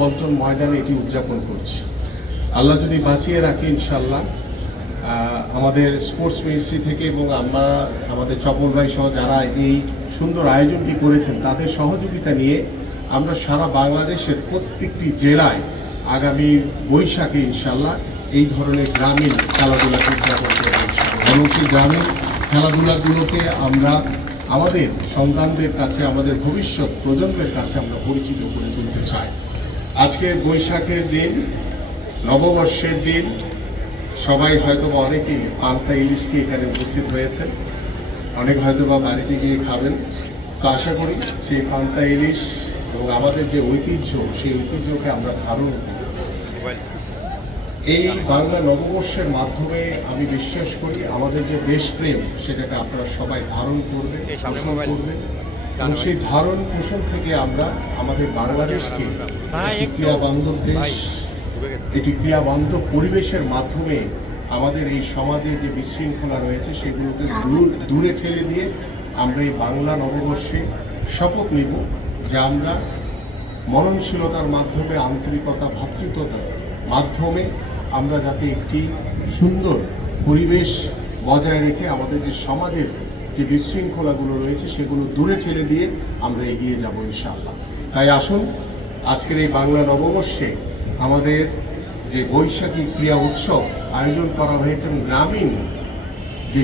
পল্টন ময়দানে এটি উদযাপন করছি। আল্লাহ যদি বাঁচিয়ে রাখে ইনশাল্লাহ আমাদের স্পোর্টস মিনিস্ট্রি থেকে এবং আমরা আমাদের চপল ভাই সহ যারা এই সুন্দর আয়োজনটি করেছেন তাদের সহযোগিতা নিয়ে আমরা সারা বাংলাদেশের প্রত্যেকটি জেলায় আগামী বৈশাখে ইনশাল্লাহ এই ধরনের গ্রামীণ খেলাধুলা উদযাপন করব এবং সেই গ্রামীণ খেলাধুলাগুলোকে আমরা আমাদের সন্তানদের কাছে, আমাদের ভবিষ্যৎ প্রজন্মের কাছে আমরা পরিচিত করে তুলতে চাই। আজকের বৈশাখের দিন, নববর্ষের দিন, সবাই হয়তোবা অনেকেই পান্তা ইলিশকে এখানে উপস্থিত হয়েছেন, অনেক হয়তোবা বাড়িতে গিয়ে খাবেন। তো আশা করি সেই পান্তা ইলিশ এবং আমাদের যে ঐতিহ্য, সেই ঐতিহ্যকে আমরা ধারণ করি। এই বাংলা নববর্ষের মাধ্যমে আমি বিশ্বাস করি আমাদের যে দেশপ্রেম সেটাকে আপনারা সবাই ধারণ করবেন, পোষণ করবেন এবং সেই ধারণ পোষণ থেকে আমরা আমাদের বাংলাদেশকে একটি ক্রীড়া বান্ধব দেশ, এটি ক্রীড়া বান্ধব পরিবেশের মাধ্যমে আমাদের এই সমাজে যে বিশৃঙ্খলা রয়েছে সেগুলোকে দূরে ঠেলে দিয়ে আমরা এই বাংলা নববর্ষে শপথ নিব যে আমরা মননশীলতার মাধ্যমে, আন্তরিকতা, ভ্রাতৃত্বতার মাধ্যমে আমরা যাতে একটি সুন্দর পরিবেশ বজায় রেখে আমাদের যে সমাজের যে বিশৃঙ্খলাগুলো রয়েছে সেগুলো দূরে ঠেলে দিয়ে আমরা এগিয়ে যাব ইনশাআল্লাহ। তাই আসুন আজকের এই বাংলা নববর্ষে আমাদের যে বৈশাখী ক্রীড়া উৎসব আয়োজন করা হয়েছে এবং গ্রামীণ যে